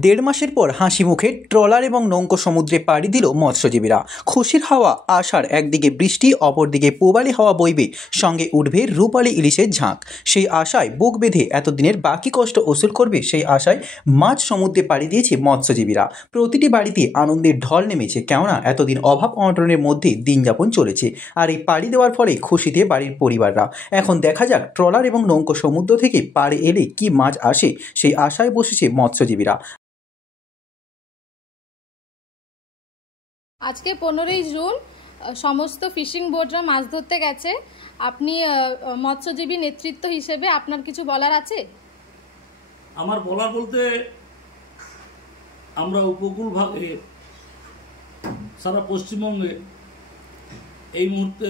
দেড় মাসের পর হাসি মুখে ট্রলার এবং নৌকো সমুদ্রে পাড়ি দিল মৎস্যজীবীরা। খুশির হাওয়া আসার একদিকে বৃষ্টি, অপরদিকে পূবালি হাওয়া বইবে, সঙ্গে উঠবে রূপালী ইলিশের ঝাঁক। সেই আশায় বুক বেঁধে এতদিনের বাকি কষ্ট ওসুল করবে, সেই আশায় মাঝ সমুদ্রে পাড়ি দিয়েছে মৎস্যজীবীরা। প্রতিটি বাড়িতে আনন্দের ঢল নেমেছে, কেননা এতদিন অভাব অনটনের মধ্যে দিন যাপন চলেছে। আর এই পাড়ি দেওয়ার ফলে খুশিতে বাড়ির পরিবাররা। এখন দেখা যাক ট্রলার এবং নৌকো সমুদ্র থেকে পাড়ে এলে কি মাছ আসে, সেই আশায় বসেছে মৎস্যজীবীরা। আজকে 15ই জুন সমস্ত ফিশিং বোটরা মাছ ধরতে গেছে। আপনি মৎস্যজীবী নেতৃত্ব হিসেবে আপনার কিছু বলার আছে? আমার বলার বলতে, আমরা উপকূল ভাগে সারা পশ্চিমবঙ্গে এই মুহূর্তে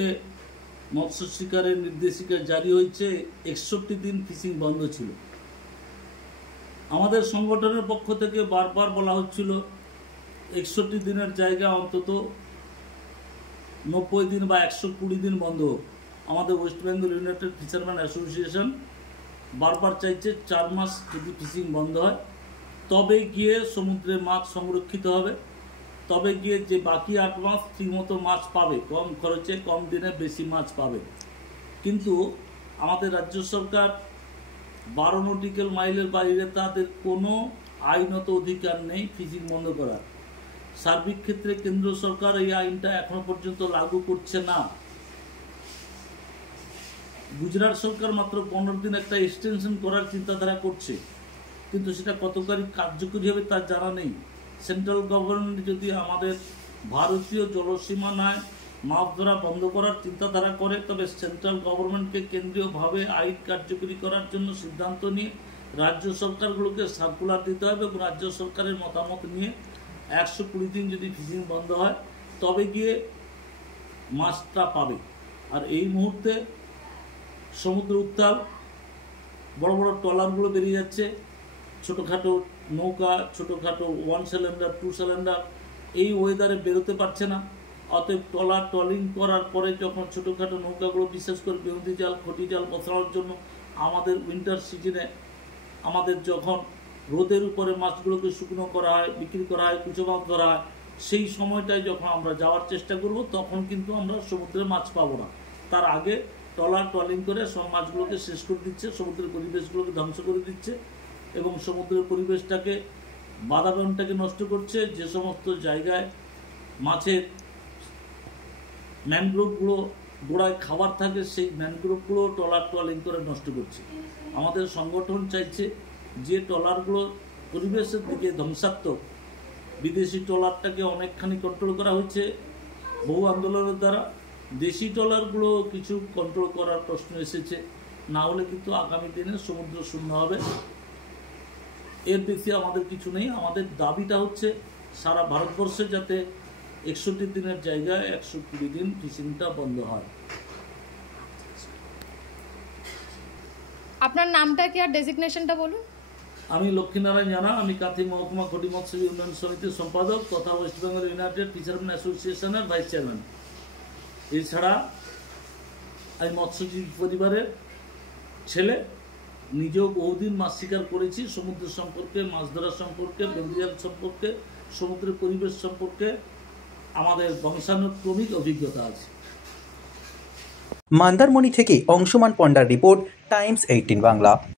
মৎস্য শিকারের নির্দেশিকা জারি হয়েছে। 61 দিন ফিশিং বন্ধ ছিল। আমাদের সংগঠনের পক্ষ থেকে বারবার বলা হচ্ছিল 61 দিনের জায়গা অন্তত 90 দিন বা 120 দিন বন্ধ হোক। আমাদের West Bengal United fisherman association বারবার চাইছে 4 মাস যদি ফিশিং বন্ধ হয়, তবে গিয়ে সমুদ্রে মাছ সংরক্ষিত হবে, তবে গিয়ে যে বাকি 8 মাস ঠিকমতো মাছ পাবে, কম খরচে কম দিনে বেশি মাছ পাবে। কিন্তু আমাদের রাজ্য সরকার 12 নটিক্যাল মাইলের বাইরে তাদের কোনো আইনত অধিকার নেই ফিশিং বন্ধ করার। সার্বিক ক্ষেত্রে কেন্দ্র সরকার এই আইনটা এখনো পর্যন্ত লাগু করছে না। গুজরাট সরকার মাত্র 15 দিন একটা এক্সটেনশন করার চিন্তাধারা করছে, কিন্তু সেটা কতকারী কার্যকরী হবে তার জানা নেই। সেন্ট্রাল গভর্নমেন্ট যদি আমাদের ভারতীয় জলসীমানায় মাছ ধরা বন্ধ করার চিন্তাধারা করে, তবে সেন্ট্রাল গভর্নমেন্টকে কেন্দ্রীয়ভাবে আইন কার্যকরী করার জন্য সিদ্ধান্ত নিয়ে রাজ্য সরকারগুলোকে সার্কুলার দিতে হবে এবং রাজ্য সরকারের মতামত নিয়ে 120 দিন যদি ফিশিং বন্ধ হয়, তবে গিয়ে মাছটা পাবে। আর এই মুহূর্তে সমুদ্র উত্তাল, বড় বড় ট্রলারগুলো বেরিয়ে যাচ্ছে, ছোটোখাটো নৌকা, ছোটোখাটো 1 সিলিন্ডার 2 সিলিন্ডার এই ওয়েদারে বেরোতে পারছে না। অতএব ট্রলার ট্রলিং করার পরে যখন ছোটোখাটো নৌকাগুলো, বিশেষ করে বেহুদি জাল, খটি জাল বসানোর জন্য আমাদের উইন্টার সিজনে আমাদের যখন রোদের উপরে মাছগুলোকে শুকনো করা হয়, বিক্রি করা হয়, কুচো মাছ ধরা হয়, সেই সময়টায় যখন আমরা যাওয়ার চেষ্টা করব, তখন কিন্তু আমরা সমুদ্রে মাছ পাবো না। তার আগে ট্রলার ট্রলিং করে সব মাছগুলোকে শেষ করে দিচ্ছে, সমুদ্রের পরিবেশগুলোকে ধ্বংস করে দিচ্ছে এবং সমুদ্রের পরিবেশটাকে, বাতাবরণটাকে নষ্ট করছে। যে সমস্ত জায়গায় মাছের ম্যানগ্রোভগুলো গোড়ায় খাবার থাকে, সেই ম্যানগ্রোভগুলো ট্রলার ট্রলিং করে নষ্ট করছে। আমাদের সংগঠন চাইছে যে ট্রলারগুলো পরিবেশের দিকে ধ্বংসাত্মক, বিদেশি ট্রলারটাকে অনেকখানি কন্ট্রোল করা হয়েছে বহু আন্দোলনের দ্বারা। দেশি ট্রলারগুলো কিছু কন্ট্রোল করার প্রশ্ন এসেছে, না হলে কিন্তু আগামী দিনে সমুদ্র শূন্য হবে। এর বেশি আমাদের কিছু নেই। আমাদের দাবিটা হচ্ছে সারা ভারতবর্ষে যাতে 61 দিনের জায়গায় 120 দিন ফিশিংটা বন্ধ হয়। আপনার নামটা কি আর ডেজিগনেশনটা বলুন? আমি লক্ষ্মীনারায়ণ জানা, আমি কাঁথি মহকুমা খটি মৎস্যজীবী উন্নয়ন সমিতির সম্পাদক তথা ওয়েস্ট বেঙ্গল ইউনাইটেড ফিশারম্যান অ্যাসোসিয়েশনের ভাইস চেয়ারম্যান। এছাড়া আমি মৎস্যজীবী পরিবারের ছেলে, নিজেও বহুদিন মাছ শিকার করেছি। সমুদ্র সম্পর্কে, মাছ ধরা সম্পর্কে, বেলজিয়াম সম্পর্কে, সমুদ্রের পরিবেশ সম্পর্কে আমাদের বংশানুক্রমিক অভিজ্ঞতা আছে। মন্দারমণি থেকে অংশুমান পণ্ডার রিপোর্ট, টাইমস 18 বাংলা।